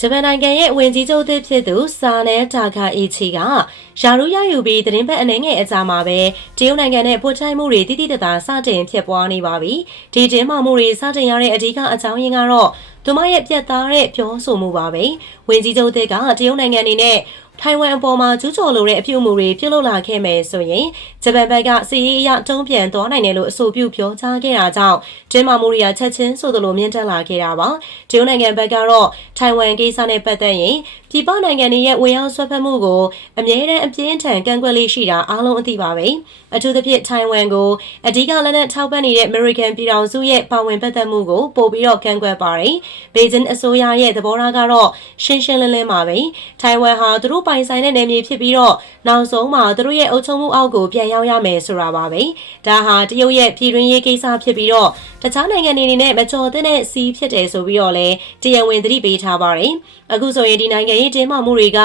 ဂျပန်နိုင်ငံရဲ့ဝင်ကြီးချုပ်သစ်ဖြစ်သူစာနဲတာခါအီချီကယာရုရယူပြီးသတင်းပတ်အနေငယ်အကြမှာပဲတရုတ်နိုင်ငံနဲ့ပို့ချိုင်းမှုတွေတိတိတသာစတင်ဖြစ်ပွားနေပါပြီ။ဒီတင်းမာမှုတွေစတင်ရတဲ့အဓိကအကြောင်းရင်းကတော့သူမရဲ့ပြတ်သားတဲ့ပြောဆိုမှုပါပဲ။ဝင်ကြီးချုပ်သစ်ကတရုတ်နိုင်ငံအနေနဲ့ ထိုင်ဝမ်အပေါ်မှာကျူးကျော်လိုတဲ့အပြုအမူတွေပြုလုပ်လာခဲ့မယ်ဆိုရင်ဂျပန်ဘက်ကစီးရီးအရတုံးပြန်သွားနိုင်တယ်လို့အဆိုပြုပြောကြားခဲ့တာကြောင့်တင်းမာမှုတွေကချက်ချင်းဆိုသလိုမြင့်တက်လာခဲ့တာပါ။တရုတ်နိုင်ငံဘက်ကတော့ထိုင်ဝမ်ကိစ္စနဲ့ပတ်သက်ရင်ပြည်ပနိုင်ငံတွေရဲ့ဝင်ရောက်ဆွတ်ဖက်မှုကိုအမြဲတမ်းအပြင်းထန်ကန့်ကွက်လေးရှိတာအားလုံးအသိပါပဲ။အထူးသဖြင့်ထိုင်ဝမ်ကိုအဓိကလက်နက်ထောက်ပံ့နေတဲ့ American ပြည်ထောင်စုရဲ့ပါဝင်ပတ်သက်မှုကိုပို့ပြီးတော့ကန့်ကွက်ပါတယ်။ဘေဂျင်းအစိုးရရဲ့သဘောထားကတော့ရှင်းရှင်းလင်းလင်းပါပဲ။ထိုင်ဝမ်ဟာသူတို့ပိုင်ဆိုင်တဲ့နယ်မြေဖြစ်ပြီးတော့နောက်ဆုံးမှာသူတို့ရဲ့အုပ်ချုပ်မှုအောက်ကိုပြန်ရောက်ရမယ်ဆိုတာပါပဲ။ဒါဟာတရုတ်ရဲ့ပြည်တွင်းရေးကိစ္စဖြစ်ပြီးတော့တခြားနိုင်ငံတွေအနေနဲ့မကြော်တဲ့စီးဖြစ်တယ်ဆိုပြီးတော့လဲတရားဝင်သတိပေးထားပါတယ်။အခုဆိုရင်ဒီနိုင်ငံရေးတင်းမာမှုတွေက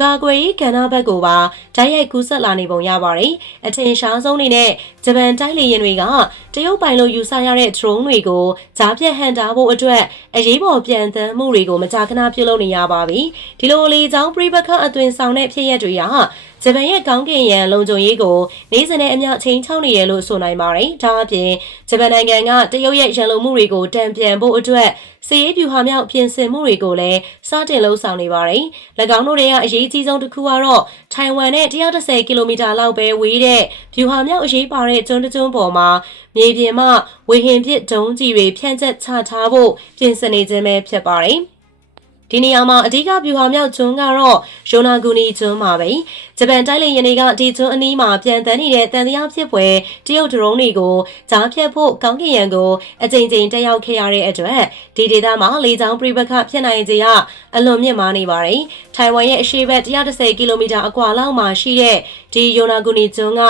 ကာကွယ်ရေးကဏ္ဍဘက်ကိုပါဓာတ်ရိုက်ကူးဆက်လာနေပုံရပါတယ်။အထင်ရှားဆုံးအနေနဲ့ဂျပန်တိုက်လေယာဉ်တွေကတရုတ်ပိုင်လို့ယူဆရတဲ့ drone တွေကိုဂျားပြက်ဟန်တာဖို့အတွက်အရေးပေါ်ပြန်တမ်းမှုတွေကိုမကြာခဏပြုလုပ်နေရပါပြီ။ဒီလိုလေကြောင်းပြိပခအသွင်ဆောင်တဲ့ဖြစ်ရပ်တွေက ဂျပန်ရဲ့ကောင်းကင်ယံလုံခြုံရေးကိုနေ့စဉ်နဲ့အမျှချိန်ချောက်နေရလို့ဆိုနိုင်ပါတယ်။ဒါအပြင်ဂျပန်နိုင်ငံကတရုတ်ရဲ့ရန်လိုမှုတွေကိုတံပြန်ဖို့အတွက်စီးရေးဗျူဟာမြောက်ပြင်ဆင်မှုတွေကိုလည်းစတင်လှုံ့ဆော်နေပါတယ်။၎င်းတို့တွေကအရေးကြီးဆုံးတစ်ခုကတော့ထိုင်ဝမ်နဲ့130ကီလိုမီတာလောက်ပဲဝေးတဲ့ဗျူဟာမြောက်အရေးပါတဲ့ကျွန်းတစ်ကျွန်းပေါ်မှာမြေပြင်မှဝေဟင်ပစ်ဒုံးကြီးတွေဖြန့်ကျက်ချထားဖို့ပြင်ဆင်နေခြင်းပဲဖြစ်ပါတယ်။ ဒီနေရာမှာအဓိကဗျူဟာမြောက်ကျွန်းကတော့ယိုနာဂူနီကျွန်းမှာပဲဂျပန်တိုက်လေယာဉ်တွေကဒီကျွန်းအနီးမှာပြန်တန်းနေတဲ့တန်တရားဖြစ်ပွဲတရုတ်ဒရုန်းတွေကိုကြားဖြတ်ဖို့ကောင်းကင်ယံကိုအကြိမ်ကြိမ်တက်ရောက်ခဲ့ရတဲ့အတွက်ဒီဒေသမှာလေကြောင်းပြိပခဖြစ်နိုင်စေရအလွန်မြင့်မားနေပါတယ်။ထိုင်ဝမ်ရဲ့အရှေ့ဘက်130ကီလိုမီတာအကွာလောက်မှာရှိတဲ့ဒီယိုနာဂူနီကျွန်းက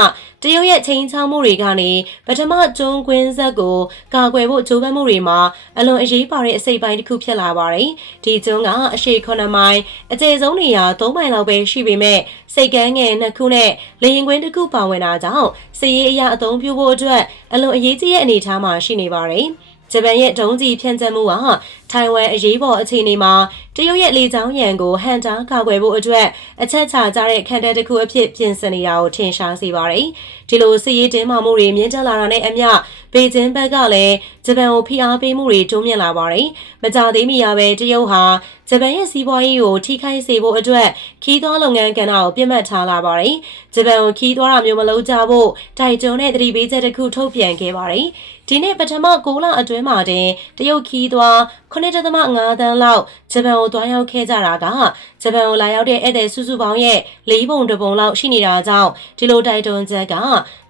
တရုတ်ရဲ့ချိန်ချောင်းမှုတွေကနေပထမကျွန်းကွင်းဆက်ကိုကာကွယ်ဖို့ကြိုးပမ်းမှုတွေမှာအလွန်အရေးပါတဲ့အစိပ်ပိုင်းတစ်ခုဖြစ်လာပါတယ်။ဒီကျွန်းကအရှေ့9မိုင်အကျယ်ဆုံးနေရာ3မိုင်လောက်ပဲရှိပေမဲ့စိတ်ကန်းငယ်နှစ်ခုနဲ့လေရင်ကွင်းတစ်ခုပါဝင်တာကြောင့်စည်ရေးအရာအသုံးပြုဖို့အတွက်အလွန်အရေးကြီးတဲ့အနေအထားမှာရှိနေပါတယ်။ဂျပန်ရဲ့ဒုံးကျည်ဖြန့်ကျက်မှုဟာ ထိုင်ဝမ်အရေးပေါ်အခြေအနေမှာတရုတ်ရဲ့လေကြောင်းရန်ကိုဟန်တာကာကွယ်ဖို့အတွက်အချက်ချကြတဲ့ခံတပ်တစ်ခုအဖြစ်ပြင်ဆင်နေတာကိုထင်ရှားစေပါတယ်။ဒီလိုစစ်ရေးတင်းမာမှုတွေမြင့်တက်လာတာနဲ့အမျှဘေကျင်းဘက်ကလည်းဂျပန်ကိုဖိအားပေးမှုတွေတိုးမြင့်လာပါတယ်။မကြသေးမီရပဲတရုတ်ဟာဂျပန်ရဲ့စီးပွားရေးကိုထိခိုက်စေဖို့အတွက်ခီးသွွားလုပ်ငန်းကဏ္ဍကိုပြစ်မှတ်ထားလာပါတယ်။ဂျပန်ကိုခီးသွွားတာမျိုးမလုပ်ကြဖို့တိုက်တွန်းတဲ့သတိပေးချက်တစ်ခုထုတ်ပြန်ခဲ့ပါတယ်။ဒီနေ့ပထမ6လအတွင်းမှာတင်တရုတ်ခီးသွွား9.5သန်းလောက်ဂျပန်ကိုတွားရောက်ခဲ့ကြတာကဂျပန်ကိုလာရောက်တဲ့ဧည့်သည်စုစုပေါင်းရဲ့၄ပုံတပုံလောက်ရှိနေတာကြောင့်ဒီလိုတိုက်တွန်းချက်က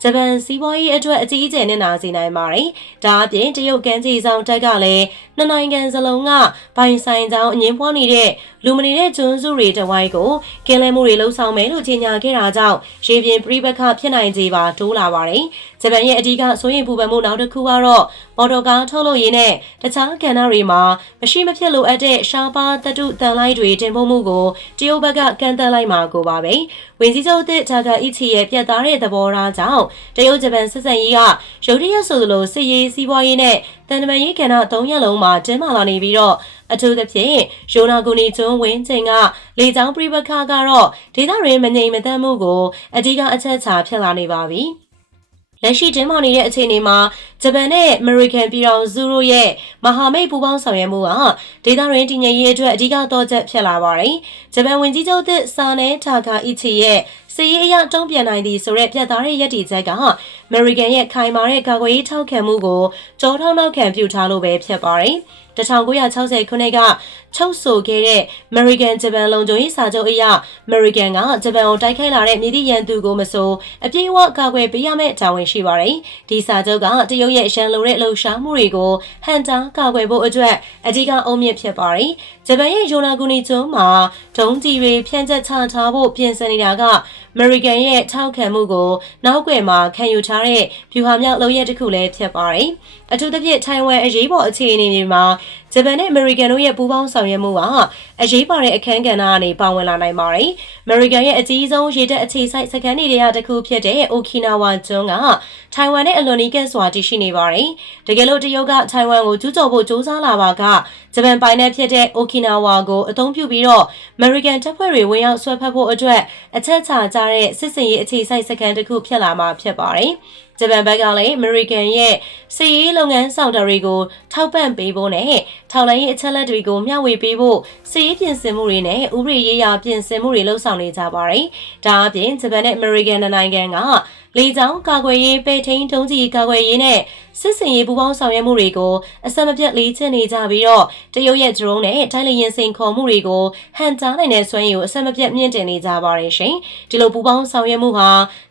ဂျပန်စီးပွားရေးအတွက်အကြီးအကျယ်နဲ့နာစေနိုင်ပါတယ်။ဒါအပြင်တရုတ်ကမ်းခြေဆောင်တက်ကလည်းနှစ်နိုင်ငံစလုံးကပိုင်ဆိုင်ကြောင်းအငင်းပွားနေတဲ့ လူမနေတဲ့ကျွန်းစုတွေတဝိုက်ကိုကင်းလဲမှုတွေလှုံ့ဆော်မယ်လို့ကြေညာခဲ့တာကြောင့်ရေပြင်ပြိပခဖြစ်နိုင်ခြေပါတိုးလာပါတယ်။ဂျပန်ရဲ့အဓိကစိုးရိမ်ပူပန်မှုနောက်တစ်ခုကတော့မော်တော်ကားထုတ်လုပ်ရေးနဲ့တခြားကဏ္ဍတွေမှာမရှိမဖြစ်လိုအပ်တဲ့ရှားပါးတတုတန်လိုက်တွေတင်ပို့မှုကိုတရုတ်ဘက်ကကန့်သတ်လိုက်မှာကိုပါပဲ။ဝင်စည်းချုပ်တဲ့ဂျာကာအီချီရဲ့ပြတ်သားတဲ့သဘောထားကြောင့်တရုတ်ဂျပန်ဆက်ဆံရေးကရုတ်တရက်ဆိုသလိုစစ်ရေးစီးပွားရေးနဲ့တန်တမာရေးကဏ္ဍ၃ရက်လုံးမှာတင်းမာလာနေပြီးတော့ အထူးသဖြင့်ရိုနာဂူနီကျွန်းဝင်းချိန်ကလေကြောင်းပြိပခါကတော့ဒေသရင်းမငြိမ်မသက်မှုကိုအဓိကအချက်ချာဖြစ်လာနေပါပြီ။လက်ရှိတင်းမာနေတဲ့အခြေအနေမှာဂျပန်နဲ့အမေရိကန်ပြည်ထောင်စုတို့ရဲ့မဟာမိတ်ပူးပေါင်းဆောင်ရွက်မှုဟာဒေသရင်းတည်ငြိမ်ရေးအတွက်အဓိကတော့ချက်ဖြစ်လာပါတယ်။ဂျပန်ဝန်ကြီးချုပ်သစ်ဆာနဲထာကာအီချီရဲ့စီရေးအရတုံ့ပြန်နိုင်သည်ဆိုတဲ့ပြတ်သားတဲ့ရည်တည်ချက်က American ရဲ့ခိုင်မာတဲ့ကာကွယ်ရေးထောက်ခံမှုကိုကြောထောက်နောက်ခံပြုထားလို့ပဲဖြစ်ပါတယ်။ 1960ခုနှစ်ကချုပ်ဆိုခဲ့တဲ့ American Japan လုံခြုံရေးစာချုပ်အရ American ကဂျပန်ကိုတိုက်ခိုက်လာတဲ့မြေတိရန်သူကိုမဆိုအပြည့်အဝကာကွယ်ပေးရမယ့်တာဝန်ရှိပါတယ်။ဒီစာချုပ်ကတရုတ်ရဲ့ရှမ်းလိုတဲ့လှုပ်ရှားမှုတွေကိုဟန်တာကာကွယ်ဖို့အတွက်အဓိကအုံမြင့်ဖြစ်ပါတယ်။ဂျပန်ရဲ့ယိုနာဂူနီကျွန်းမှာဒုံးကျည်တွေဖြန့်ကျက်ချထားဖို့ပြင်ဆင်နေတာက American ရဲ့ထောက်ခံမှုကိုနောက်ွယ်မှာခံယူထားတဲ့ဗျူဟာမြောက်လုပ်ရက်တစ်ခုလည်းဖြစ်ပါတယ်။အထူးသဖြင့်ထိုင်ဝမ်အရေးပေါ်အခြေအနေတွေမှာဂျပန်နဲ့အမေရိကန်တို့ရဲ့ပူးပေါင်းဆောင်ရွက်မှုကအရေးပါတဲ့အခန်းကဏ္ဍကနေပါဝင်လာနိုင်ပါတယ်။အမေရိကန်ရဲ့အကြီးဆုံးရေတပ်အခြေစိုက်စခန်းတွေကတစ်ခုဖြစ်တဲ့ Okinawa ကျွန်းကထိုင်ဝမ်နဲ့အလွန်နီးကပ်စွာတည်ရှိနေပါတယ်။တကယ်လို့တရုတ်ကထိုင်ဝမ်ကိုကျူးကျော်ဖို့ကြိုးစားလာပါကဂျပန်ပိုင်နယ်ဖြစ်တဲ့ Okinawa ကိုအသုံးပြုပြီးတော့ American တပ်ဖွဲ့တွေဝင်ရောက်ဆွဲဖက်ဖို့အတွက်အချက်ချကြတဲ့စစ်စင်ရေးအခြေစိုက်စခန်းတစ်ခုဖြစ်လာမှာဖြစ်ပါတယ်။ ဂျပန်ဘက်ကလည်း American ရဲ့စီးရေးလုပ်ငန်းဆောင်တာတွေကိုထောက်ပံ့ပေးဖို့နဲ့ထောက်လိုင်းရေးအချက်လက်တွေကိုမျှဝေပေးဖို့စီးရေးပြင်ဆင်မှုတွေနဲ့ဥပဒေရေးရာပြင်ဆင်မှုတွေလှုပ်ဆောင်နေကြပါတယ်။ဒါအပြင်ဂျပန်နဲ့ American နိုင်ငံကလေကြောင်းကာကွယ်ရေးပေထိန်တုံးကြီးကာကွယ်ရေးနဲ့စစ်စင်ရေးပူးပေါင်းဆောင်ရွက်မှုတွေကိုအစမပြတ်လေ့ကျင့်နေကြပြီးတော့တရုတ်ရဲ့ drone နဲ့တိုင်းလျင်စိန်ခေါ်မှုတွေကိုဟန်တားနိုင်တဲ့စွမ်းရည်ကိုအစမပြတ်မြင့်တင်နေကြပါတယ်ရှင်ဒီလိုပူးပေါင်းဆောင်ရွက်မှုဟာ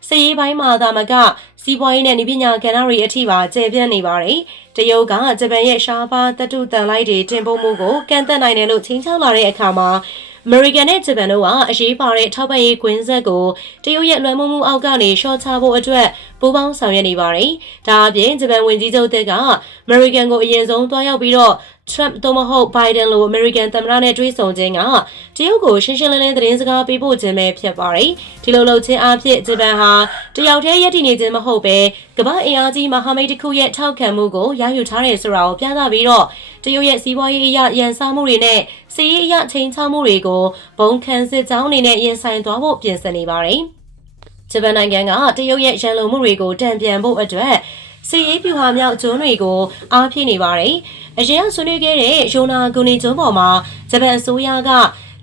စစ်ရေးပိုင်းမှာသာမက စီးပွားရေးနဲ့နည်းပညာကဏ္ဍတွေအထိပါကျယ်ပြန့်နေပါတယ်တရုတ်ကဂျပန်ရဲ့ရှားပါတတုတန်လိုက်တွေတင်ပို့မှုကိုကန့်သက်နိုင်တယ်လို့ချင်းချောက်လာတဲ့အခါမှာအမေရိကန်နဲ့ဂျပန်တို့ကအရေးပါတဲ့ထောက်ပံ့ရေးကွင်းဆက်ကိုတရုတ်ရဲ့လွှမ်းမိုးမှုအောက်ကနေရှော့ချဖို့အတွက်ပူးပေါင်းဆောင်ရွက်နေပါတယ်။ဒါအပြင်ဂျပန်ဝန်ကြီးချုပ်တက်ကအမေရိကန်ကိုအရင်ဆုံးတွားရောက်ပြီးတော့ Trump သို့မဟုတ် Biden လို American သမ္မတနဲ့တွေ့ဆုံခြင်းကတရုတ်ကိုရှင်းရှင်းလင်းလင်းသတင်းစကားပေးဖို့ခြင်းပဲဖြစ်ပါတယ်။ဒီလိုလုပ်ခြင်းအဖြစ်ဂျပန်ဟာတယောက်တည်းရည်တည်နေခြင်းမဟုတ်ပဲကမ္ဘာအင်အားကြီးမဟာမိတ်တစ်ခုရဲ့ထောက်ခံမှုကိုရယူထားတယ်ဆိုတာကိုပြသပြီးတော့တရုတ်ရဲ့စီးပွားရေးအရရန်စားမှုတွေနဲ့စီးရေးအရချိန်ချမှုတွေကိုဘုံခံစစ်ကြောင်းအနေနဲ့ရင်ဆိုင်သွားဖို့ပြင်ဆင်နေပါတယ်။ဂျပန်နိုင်ငံကတရုတ်ရဲ့ရန်လိုမှုတွေကိုတံပြန်ဖို့အတွက် စီရေးပြူဟာမြောက်ကျွန်းတွေကိုအားဖြည့်နေပါတယ်။အရင်ကဆွေးနွေးခဲ့တဲ့ယိုနာဂူနီကျွန်းပေါ်မှာဂျပန်အစိုးရက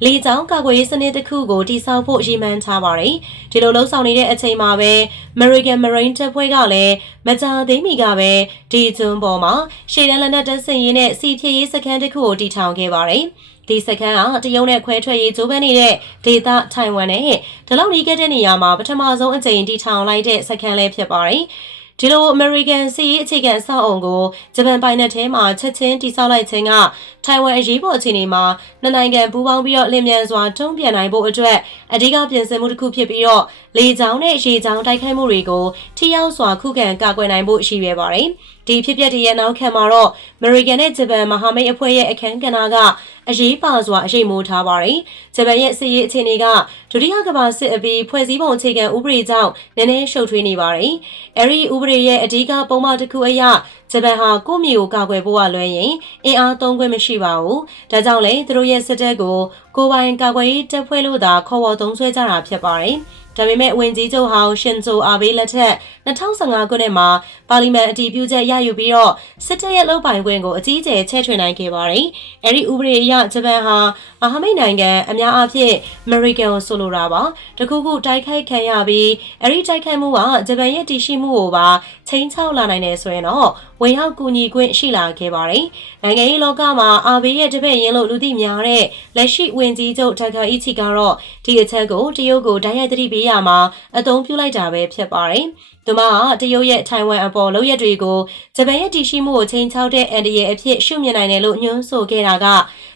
လေကြောင်းကာကွယ်ရေးစနစ်တစ်ခုကိုတည်ဆောက်ဖို့ရည်မှန်းထားပါတယ်။ဒီလိုလှုံ့ဆော်နေတဲ့အချိန်မှာပဲ American Marine တပ်ဖွဲ့ကလည်းမကြာသေးမီကပဲဒီကျွန်းပေါ်မှာရှေ့တန်းလက်နက်တပ်ဆင်ရေးနဲ့စီဖြည့်ရေးစခန်းတစ်ခုကိုတည်ထောင်ခဲ့ပါတယ်။ဒီစခန်းကတရုတ်နဲ့ခွဲထွက်ရေးကြိုးပမ်းနေတဲ့ဒေသထိုင်ဝမ်နဲ့ဒီလောက်နီးကတဲ့နေရာမှာပထမဆုံးအကြိမ်တည်ထောင်လိုက်တဲ့စခန်းလေးဖြစ်ပါတယ်။ ဒီလို American စီးရေးအခြေခံအဆောက်အုံကိုဂျပန်ပိုင်နက်ထဲမှာချက်ချင်းတိစောက်လိုက်ခြင်းကထိုင်ဝမ်အရေးပေါ်အခြေအနေမှာနှစ်နိုင်ငံပူးပေါင်းပြီးတော့လင်မြန်စွာတုံ့ပြန်နိုင်ဖို့အတွက်အဓိကပြင်ဆင်မှုတစ်ခုဖြစ်ပြီးတော့လေကြောင်းနဲ့ရေကြောင်းတိုက်ခိုက်မှုတွေကိုထိရောက်စွာခုခံကာကွယ်နိုင်ဖို့ရှိရပါတယ်။ ဒီဖြစ်ပျက်တဲ့ရဲ့နောက်ခံမှာတော့ American နဲ့ဂျပန်မဟာမိတ်အဖွဲ့ရဲ့အခမ်းကဏ္ဍကအရေးပါစွာအရေးမိုးထားပါတယ်။ဂျပန်ရဲ့စစ်ရေးအခြေအနေကဒုတိယကမ္ဘာစစ်အပြီးဖွဲ့စည်းပုံအခြေခံဥပဒေကြောင့်နည်းနည်းရှုပ်ထွေးနေပါတယ်။အဲဒီဥပဒေရဲ့အဓိကပုံမှန်တစ်ခုအရဂျပန်ဟာကိုယ့်မြေကိုကာကွယ်ဖို့ကလွှဲရင်အင်အားသုံးခွင့်မရှိပါဘူး။ဒါကြောင့်လေသူတို့ရဲ့စစ်တပ်ကိုကိုယ်ပိုင်ကာကွယ်ရေးတပ်ဖွဲ့လို့သာခေါ်ဝေါ်သုံးဆွဲကြတာဖြစ်ပါတယ်။ ဒါပေမဲ့ဝင်ကြီးချုပ်ဟောင်းရှင်ဇိုအာဘေးလက်ထက်2015ခုနှစ်မှာပါလီမန်အတည်ပြုချက်ရယူပြီးတော့စစ်တပ်ရဲ့လုပ်ပိုင်ခွင့်ကိုအကြီးအကျယ်ချဲ့ထွင်နိုင်ခဲ့ပါတယ်။အဲဒီဥပဒေအရဂျပန်ဟာ မဟာမိတ်နိုင်ငံအများအားဖြင့်အမေရိကန်ကိုဆိုလိုတာပါ။တခုခုတိုက်ခိုက်ခံရပြီးအဲဒီတိုက်ခိုက်မှုကဂျပန်ရဲ့တည်ရှိမှုကိုပါချိန်ချောက်လာနိုင်တယ်ဆိုရင်တော့ဝင်ရောက်ကူညီခွင့်ရှိလာခဲ့ပါတယ်။နိုင်ငံရေးလောကမှာအာဘေးရဲ့တပည့်ရင်းလို့လူသိများတဲ့လက်ရှိဝင်ကြီးချုပ်ဒါကာအီချီကတော့ဒီအချက်ကိုတရုတ်ကိုတိုက်ရိုက်သတိပေးရမှာအသုံးပြုလိုက်တာပဲဖြစ်ပါတယ်။ သူမကတရုတ်ရဲ့ထိုင်ဝမ်အပေါ်လုပ်ရက်တွေကိုဂျပန်ရဲ့တည်ရှိမှုကိုချိန်ချောက်တဲ့အန်ဒီရဲ့အဖြစ်ရှုမြင်နိုင်တယ်လို့ညွှန်းဆိုခဲ့တာက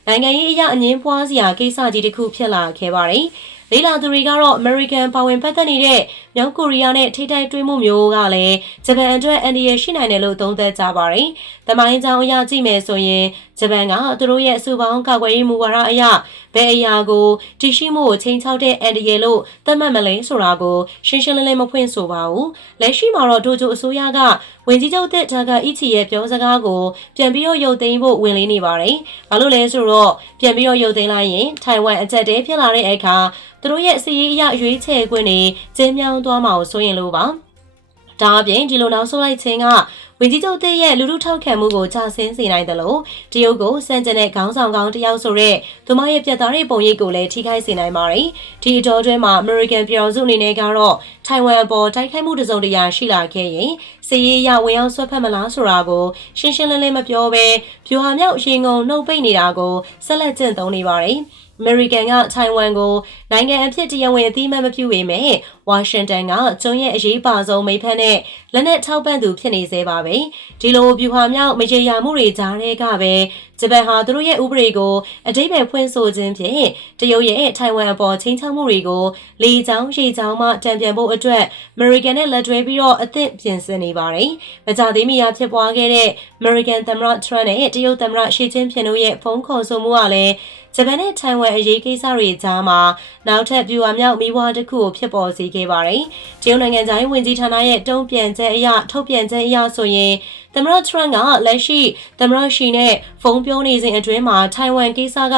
နိုင်ငံရေးအရအငင်းပွားစရာကိစ္စကြီးတစ်ခုဖြစ်လာခဲ့ပါတယ်။လေလာသူတွေကတော့ American ပါဝင်ပတ်သက်နေတဲ့မြောက်ကိုရီးယားနဲ့ထိတိုက်တွဲမှုမျိုးကလည်းဂျပန်အတွက်အန်ဒီရရှိနိုင်တယ်လို့သုံးသပ်ကြပါတယ်။တမိုင်းကြောင်အရကြည့်မယ်ဆိုရင်ဂျပန်ကသူတို့ရဲ့အစုပေါင်းကာကွယ်ရေးမူဝါဒအရ ဘယ်အရာကိုတည်ရှိမှုကိုချိန်ချောက်တဲ့အန်ဒီရလို့သတ်မှတ်မလဲဆိုတာကိုရှင်းရှင်းလင်းလင်းမဖွင့်ဆိုပါဘူး။လက်ရှိမှာတော့ဒိုဂျိုအစိုးရကဝင်ကြီးချုပ်တဲ့ဒါကာအီချီရဲ့ပြောစကားကိုပြန်ပြီးတော့ရုပ်သိမ်းဖို့ဝင်လေးနေပါတယ်။ဘာလို့လဲဆိုတော့ပြန်ပြီးတော့ရုပ်သိမ်းလိုက်ရင်ထိုင်ဝမ်အကြက်တဲဖြစ်လာတဲ့အခါသူတို့ရဲ့စီးရေးအရရွေးချယ်ခွင့်တွေကျင်းမြောင်းသွားမှာကိုစိုးရင်လို့ပါ ဒါအပြင်ဒီလိုနောက်ဆုတ်လိုက်ခြင်းကဝင်ကြီးချုပ်တဲ့ရဲ့လူလူထောက်ခံမှုကိုကြာဆင်းစေနိုင်တယ်လို့တရုတ်ကိုစံကျင်တဲ့ခေါင်းဆောင်ကောင်းတယောက်ဆိုတဲ့သူမရဲ့ပြတ်သားတဲ့ပုံရိပ်ကိုလည်းထိခိုက်စေနိုင်ပါတယ်။ဒီအတော်တွဲမှာ American ပြည်တော်စုအနေနဲ့ကတော့ထိုင်ဝမ်အပေါ်တိုက်ခိုက်မှုတစုံတရာရှိလာခဲ့ရင်စစ်ရေးအရဝင်ရောက်ဆွတ်ဖက်မလားဆိုတာကိုရှင်းရှင်းလင်းလင်းမပြောဘဲပြူဟာမြောက်ရေငုံနှုတ်ပိတ်နေတာကိုဆက်လက်ကျင့်သုံးနေပါတယ်။ အမေရိကန်ကထိုင်ဝမ်ကိုနိုင်ငံအဖြစ်တရားဝင်အသိအမှတ်မပြုပေမဲ့ဝါရှင်တန်ကကျွန်းရဲ့အရေးပါဆုံးမိဖက်နဲ့လက်နက်ထောက်ပံ့သူဖြစ်နေသေးပါပဲဒီလိုဗျူဟာမြောက်မရေရာမှုတွေကြားထဲကပဲ ဂျဂျပန်ဟာသူတို့ရဲ့ဥပဒေကိုအတိပယ်ဖွင့်ဆိုခြင်းဖြင့်တရုတ်ရဲ့ထိုင်ဝမ်အပေါ်ချင်းချောက်မှုတွေကိုလေကြောင်းရေကြောင်းမှတံပြန်ဖို့အတွက် American နဲ့လက်တွဲပြီးတော့အသင့်ပြင်ဆင်နေပါတယ်။မကြသေးမီယာဖြစ်ပွားခဲ့တဲ့ American သမ္မတ Trump နဲ့တရုတ်သမ္မတရှီကျင်းဖျင်တို့ရဲ့ဖုန်းခေါ်ဆိုမှုကလည်းဂျပန်နဲ့ထိုင်ဝမ်အရေးကိစ္စတွေကြားမှာနောက်ထပ်ပြူဝါမြောက်မိဘတစ်ခုကိုဖြစ်ပေါ်စေခဲ့ပါတယ်။တရုတ်နိုင်ငံသားဝင်ကြီးဌာနရဲ့တုံ့ပြန်ချက်အရထုတ်ပြန်ချက်အရဆိုရင် သမ္မတထရန့်ကလက်ရှိသမ္မတရှီနဲ့ဖုန်းပြောနေစဉ်အတွင်းမှာထိုင်ဝမ်ကိစ္စက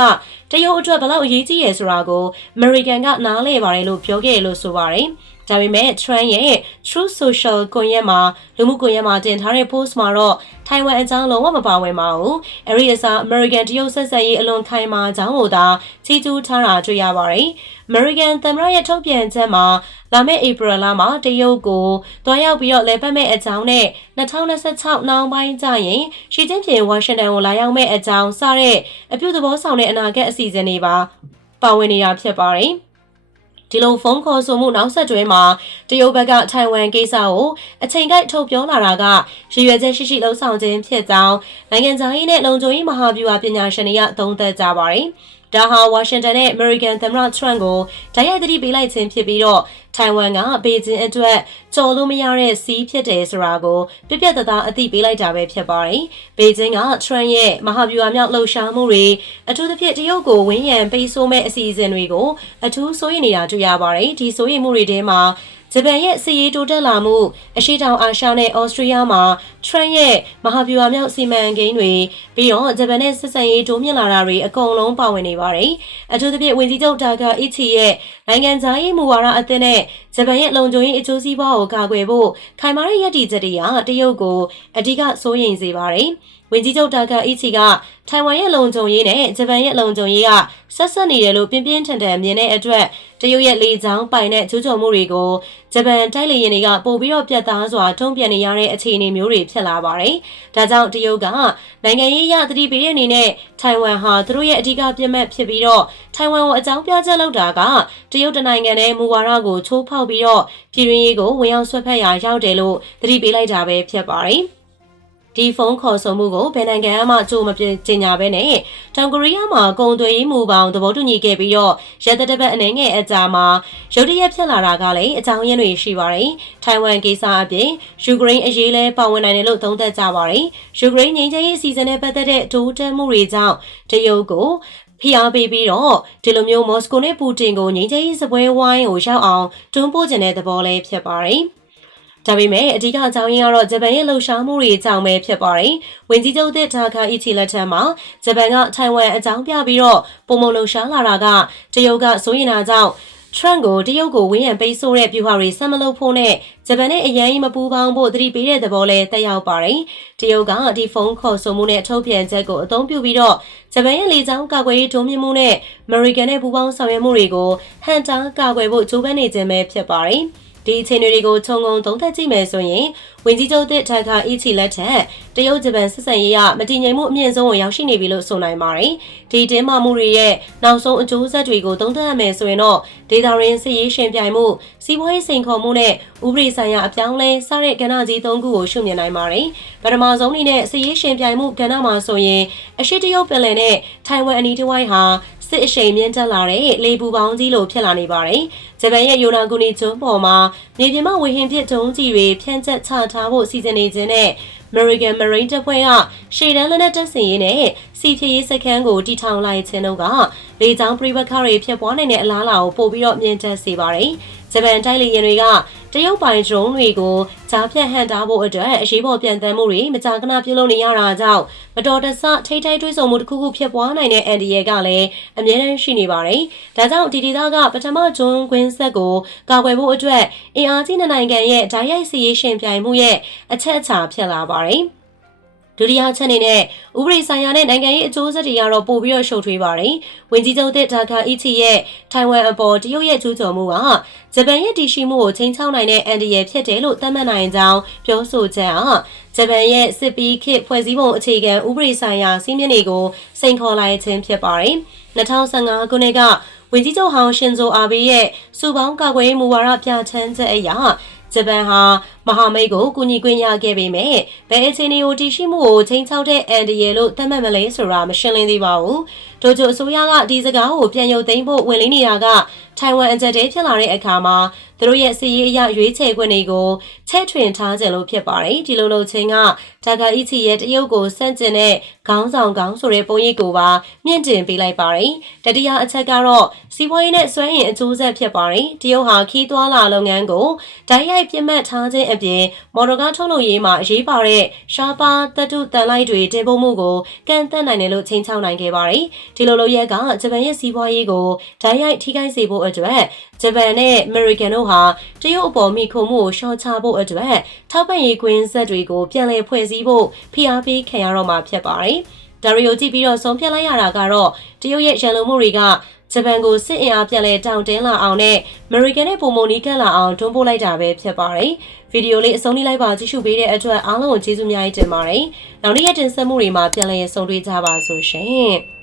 တရုတ်အတွက်ဘလောက်အရေးကြီးရယ်ဆိုတာကိုအမေရိကန်ကနားလည်ပါတယ်လို့ပြောခဲ့လို့ဆိုပါတယ်။ ဒါပေမဲ့ Trend ရဲ့ True Social ကွန်ရက်မှာလူမှုကွန်ရက်မှာတင်ထားတဲ့ post မှာတော့ထိုင်ဝမ်အကြောင်းလုံးဝမပါဝင်ပါဘူး။အဲဒီအစား American တရုတ်ဆက်ဆံရေးအလွန်ခိုင်မာကြောင်းကိုသာချီးကျူးထားတာတွေ့ရပါတယ်။ American သမ္မတရဲ့ထုတ်ပြန်ချက်မှာလာမယ့် April လမှာတရုတ်ကိုတွားရောက်ပြီးတော့လဲပတ်မဲ့အကြောင်းနဲ့2026နောက်ပိုင်းကျရင်ရှီကျင်းဖျင်ဝါရှင်တန်ကိုလာရောက်မဲ့အကြောင်းစတဲ့အပြုသဘောဆောင်တဲ့အနာဂတ်အစီအစဉ်တွေပါပါဝင်နေတာဖြစ်ပါတယ်။ ဒီလိုဖုန်းခေါ်ဆိုမှုနောက်ဆက်တွဲမှာတရုတ်ဘက်ကထိုင်ဝမ်ကိစ္စကိုအချိန်ကိုက်ထုတ်ပြောလာတာကရည်ရွယ်ချက်ရှိရှိလှုံ့ဆော်ခြင်းဖြစ်ကြောင်းနိုင်ငံခြားရေးနဲ့လုံခြုံရေးမဟာဗျူဟာပညာရှင်တွေကသုံးသပ်ကြပါတယ်။ ဒါဟာဝါရှင်တန်နဲ့အမေရိကန်သမ္မတထရန့်ကိုဓာတ်ရိုက်သတိပေးလိုက်ခြင်းဖြစ်ပြီးတော့ထိုင်ဝမ်ကဘေဂျင်းအတွက်ကြော်လို့မရတဲ့စီးဖြစ်တယ်ဆိုတာကိုပြပြတသားအသိပေးလိုက်တာပဲဖြစ်ပါတယ်။ဘေဂျင်းကထရန့်ရဲ့မဟာဗျူဟာမြောက်လှုပ်ရှားမှုတွေအထူးသဖြင့်တရုတ်ကိုဝန်းရံပိတ်ဆို့မဲ့အစီအစဉ်တွေကိုအထူးစိုးရိမ်နေတာတွေ့ရပါတယ်။ဒီစိုးရိမ်မှုတွေထဲမှာ ဂျပန်ရဲ့စီရေးတိုးတက်လာမှုအရှိတောင်အာရှနဲ့ဩစတြေးလျမှာထရန့်ရဲ့မဟာဗျူဟာမြောက်စီမံကိန်းတွေပြီးတော့ဂျပန်နဲ့ဆက်ဆံရေးတိုးမြင့်လာတာတွေအကုန်လုံးပါဝင်နေပါတယ်။အထူးသဖြင့်ဝင်ကြီးချုပ်တာကာအီချီရဲ့နိုင်ငံခြားရေးမူဝါဒအသစ်နဲ့ဂျပန်ရဲ့လုံခြုံရေးအကျိုးစီးပွားကိုကာကွယ်ဖို့ခိုင်မာတဲ့ရည်တည်ချက်တွေကတရုတ်ကိုအဓိကစိုးရိမ်စေပါတယ်။ဝန်ကြီးချုပ်တာကာအီချီကထိုင်ဝမ်ရဲ့လုံခြုံရေးနဲ့ဂျပန်ရဲ့လုံခြုံရေးကဆက်ဆက်နေတယ်လို့ပြင်းပြင်းထန်ထန်မြင်တဲ့အတွက်တရုတ်ရဲ့လေကြောင်းပိုင်တဲ့ကျူးကျော်မှုတွေကို ဂျပန်တိုက်လေယာဉ်တွေကပို့ပြီးတော့ပြတ်သားစွာထုံ့ပြန်နေရတဲ့အခြေအနေမျိုးတွေဖြစ်လာပါတယ်။ဒါကြောင့်တရုတ်ကနိုင်ငံရေးရသတိပေးတဲ့အနေနဲ့ထိုင်ဝမ်ဟာသူတို့ရဲ့အဓိကပြစ်မှတ်ဖြစ်ပြီးတော့ထိုင်ဝမ်ကိုအကြောင်းပြချက်လုပ်တာကတရုတ်တနိုင်ငံနဲ့မူဝါဒကိုချိုးဖောက်ပြီးတော့ပြည်ရင်းရေးကိုဝင်ရောက်ဆွတ်ဖက်ရာရောက်တယ်လို့သတိပေးလိုက်တာပဲဖြစ်ပါတယ်။ ဒီဖုန်းခေါ်ဆိုမှုကိုဘယ်နိုင်ငံမှကြိုမပြကြေညာဘဲနဲ့တောင်ကိုရီးယားမှာကုန်သွယ်ရေးမူပေါင်းသဘောတူညီခဲ့ပြီးတော့ရသက်တပတ်အနေငယ်အကြာမှာရုတ်တရက်ဖြစ်လာတာကလည်းအကြောင်းရင်းတွေရှိပါတယ်။ထိုင်ဝမ်ကိစ္စအပြင်ယူကရိန်းအရေးလဲပါဝင်နိုင်တယ်လို့သုံးသပ်ကြပါတယ်။ယူကရိန်းငြိမ်းချမ်းရေးအစီအစဉ်နဲ့ပတ်သက်တဲ့တိုးတက်မှုတွေကြောင့်တရုတ်ကိုဖိအားပေးပြီးတော့ဒီလိုမျိုးမော်စကိုနဲ့ပူတင်ကိုငြိမ်းချမ်းရေးစပွဲဝိုင်းကိုရောက်အောင်တွန်းပို့ခြင်းတဲ့သဘောလေးဖြစ်ပါတယ်။ ဒါပေမဲ့အဓိကအကြောင်းရင်းကတော့ဂျပန်ရဲ့လှုပ်ရှားမှုတွေအကြောင်းပဲဖြစ်ပါတယ်။ဝင်ကြီးချုပ်တဲ့ဒါကာအီချီလက်ထက်မှာဂျပန်ကထိုင်ဝမ်အကြောင်းပြပြီးတော့ပုံမလှုပ်ရှားလာတာကတရုတ်ကစိုးရင်တာကြောင့်ထရန့်ကိုတရုတ်ကိုဝင်းရံပိတ်ဆို့တဲ့ပြူဟာတွေဆက်မလုပ်ဖို့နဲ့ဂျပန်နဲ့အရန်ကြီးမပူပေါင်းဖို့သတိပေးတဲ့သဘောလဲတက်ရောက်ပါတယ်။တရုတ်ကဒီဖုန်းခေါ်ဆိုမှုနဲ့ထုတ်ပြန်ချက်ကိုအသုံးပြုပြီးတော့ဂျပန်ရဲ့လေကြောင်းကာကွယ်ရေးဒုံးမြင့်မှုနဲ့အမေရိကန်နဲ့ပူးပေါင်းဆောင်ရွက်မှုတွေကိုဟန်တာကာကွယ်ဖို့ကြိုးပမ်းနေခြင်းပဲဖြစ်ပါတယ်။ ဒီအခြေအနေတွေကိုခြုံငုံသုံးသပ်ကြည့်မယ်ဆိုရင်ဝင်ကြီးချုပ်သစ်ထက်ခါအီချီလက်ထက်တရုတ်ဂျပန်ဆက်ဆံရေးကမတည်ငြိမ်မှုအမြင့်ဆုံးကိုရောက်ရှိနေပြီလို့ဆိုနိုင်ပါတယ်။ဒီတင်းမာမှုတွေရဲ့နောက်ဆုံးအကျိုးဆက်တွေကိုသုံးသပ်ရမယ်ဆိုရင်တော့ဒေတာရင်းစစ်ရေးရှင်ပြိုင်မှုစီးပွားရေးစိန်ခေါ်မှုနဲ့ဥပဒေဆိုင်ရာအပြောင်းလဲစတဲ့ကဏ္ဍကြီး၃ခုကိုရှုမြင်နိုင်ပါတယ်။ပထမဆုံးအနေနဲ့စစ်ရေးရှင်ပြိုင်မှုကဏ္ဍမှာဆိုရင်အရှိတရုတ်ပင်လယ်နဲ့ထိုင်ဝမ်အနီးတစ်ဝိုက်ဟာ စစ်အရှိန်မြင့်တက်လာတဲ့လေပူပေါင်းကြီးလိုဖြစ်လာနေပါတယ်။ဂျပန်ရဲ့ယိုနာဂူနီကျွန်းပေါ်မှာမြေပြင်မှဝေဟင်ဖြစ်တုံးကြီးတွေဖြန့်ကျက်ချထားဖို့စီစဉ်နေခြင်းနဲ့ American Marine တပ်ဖွဲ့ကရှေ့တန်းလက်နက်တပ်ဆင်ရေးနဲ့စီဖြည့်ရေးစခန်းကိုတီထောင်လိုက်ခြင်းတို့ကလေကြောင်းပြိပခါတွေဖြစ်ပွားနိုင်တဲ့အလားအလာကိုပို့ပြီးတော့မြင့်တက်စေပါတယ်။ ဂျပန်တိုက်လေယာဉ်တွေကတရုတ်ပိုင် drone တွေကိုကြားဖြတ်ဟန်တာဖို့အတွက်အရေးပေါ်ပြန်တမ်းမှုတွေမကြာခဏပြုလုပ်နေရတာကြောင့်မတော်တဆထိထိုက်တွေးဆုံမှုတစ်ခုခုဖြစ်ပွားနိုင်တဲ့အန်ဒီရဲကလည်းအများအားရှိနေပါတယ်။ဒါကြောင့်ဒီဒေသကပထမဂျွန်းကွင်းဆက်ကိုကာကွယ်ဖို့အတွက်အင်အားကြီးနိုင်ငံရဲ့ဓာတ်ရိုက်စီရေးရှင်ပြိုင်မှုရဲ့အချက်အချာဖြစ်လာပါတယ်။ ဒုတိယချက်အနေနဲ့ဥပဒေဆိုင်ရာနဲ့နိုင်ငံရေးအကျိုးဆက်တွေကတော့ပို့ပြီးတော့ရှုပ်ထွေးပါတယ်။ဝင်ကြီးချုပ်တဲ့ဒါကာအီချီရဲ့ထိုင်ဝမ်အပေါ်တရုတ်ရဲ့ကျူးကျော်မှုကဂျပန်ရဲ့တည်ရှိမှုကိုချိန်ချောက်နိုင်တဲ့အန်ဒီရယ်ဖြစ်တယ်လို့သတ်မှတ်နိုင်ကြောင်းပြောဆိုချက်အားဂျပန်ရဲ့စစ်ပီးခေတ်ဖွဲ့စည်းပုံအခြေခံဥပဒေဆိုင်ရာစည်းမျဉ်းတွေကိုစိန်ခေါ်လိုက်ခြင်းဖြစ်ပါတယ်။2015ခုနှစ်ကဝင်ကြီးချုပ်ဟောင်းရှင်ဇိုအာဘေးရဲ့စူပေါင်းကာကွယ်ရေးမူဝါဒပြဋ္ဌာန်းချက်အရဂျပန်ဟာ မဟာမိတ်ကိုကူညီခွင့်ရခဲ့ပေမဲ့ဘယ်အခြေအနေကိုတည်ရှိမှုကိုချိန်ချောက်တဲ့အန်ဒီရယ်လို့သတ်မှတ်မလဲဆိုတာမရှင်းလင်းသေးပါဘူး။တိုကျိုအစိုးရကဒီစကားကိုပြန်ရုပ်သိမ်းဖို့ဝင်လင်းနေတာကထိုင်ဝမ်အကြက်တဲဖြစ်လာတဲ့အခါမှာသူတို့ရဲ့စီရေးအရရွေးချယ်ခွင့်တွေကိုချဲ့ထွင်ထားကြလို့ဖြစ်ပါတယ်။ဒီလိုလိုချင်းကဒါဂါအီချီရဲ့တရုတ်ကိုစန့်ကျင်တဲ့ခေါင်းဆောင်ခေါင်းဆိုတဲ့ပုံရိပ်ကိုပါမြင့်တင်ပေးလိုက်ပါတယ်။တတိယအချက်ကတော့စီးပွားရေးနဲ့စွမ်းရည်အကျိုးဆက်ဖြစ်ပါတယ်။တရုတ်ဟာခီးသွွာလာလုပ်ငန်းကိုဓာတ်ရိုက်ပြစ်မှတ်ထားခြင်းအပြင်မော်တော်ကားထုတ်လုပ်ရေးမှာအရေးပါတဲ့ရှားပါသတ္တုတန်လိုက်တွေတင်ပို့မှုကိုကန့်သတ်နိုင်တယ်လို့ချိန်ချောက်နိုင်ခဲ့ပါတယ်။ဒီလိုလိုရက်ကဂျပန်ရဲ့စီးပွားရေးကိုဓာတ်ရိုက်ထိခိုက်စေဖို့အတွက်ဂျပန်နဲ့အမေရိကန်တို့ဟာတရုတ်အပေါ်မိခုံမှုကိုရှော့ချဖို့အတွက်ထောက်ပံ့ရေးကွင်းဆက်တွေကိုပြန်လည်ဖွဲ့စည်းဖို့ဖိအားပေးခံရတော့မှာဖြစ်ပါတယ်။ဒါရီယိုကြည့်ပြီးတော့ဆုံးဖြတ်လိုက်ရတာကတော့တရုတ်ရဲ့ရန်လိုမှုတွေက ဂျပန်ကိုစစ်အင်အားပြန်လဲတောင်တင်းလာအောင်နဲ့အမေရိကန်နဲ့ပုံမုံနီးကပ်လာအောင်တွန်းပို့လိုက်တာပဲဖြစ်ပါတယ်။ဗီဒီယိုလေးအဆုံးလေးလိုက်ပါကြည့်ရှုပေးတဲ့အတွက်အားလုံးကိုကျေးဇူးများကြီးတင်ပါတယ်။နောက်နေ့ရက်တင်ဆက်မှုတွေမှာပြန်လည်ဆုံတွေ့ကြပါစို့ရှင်။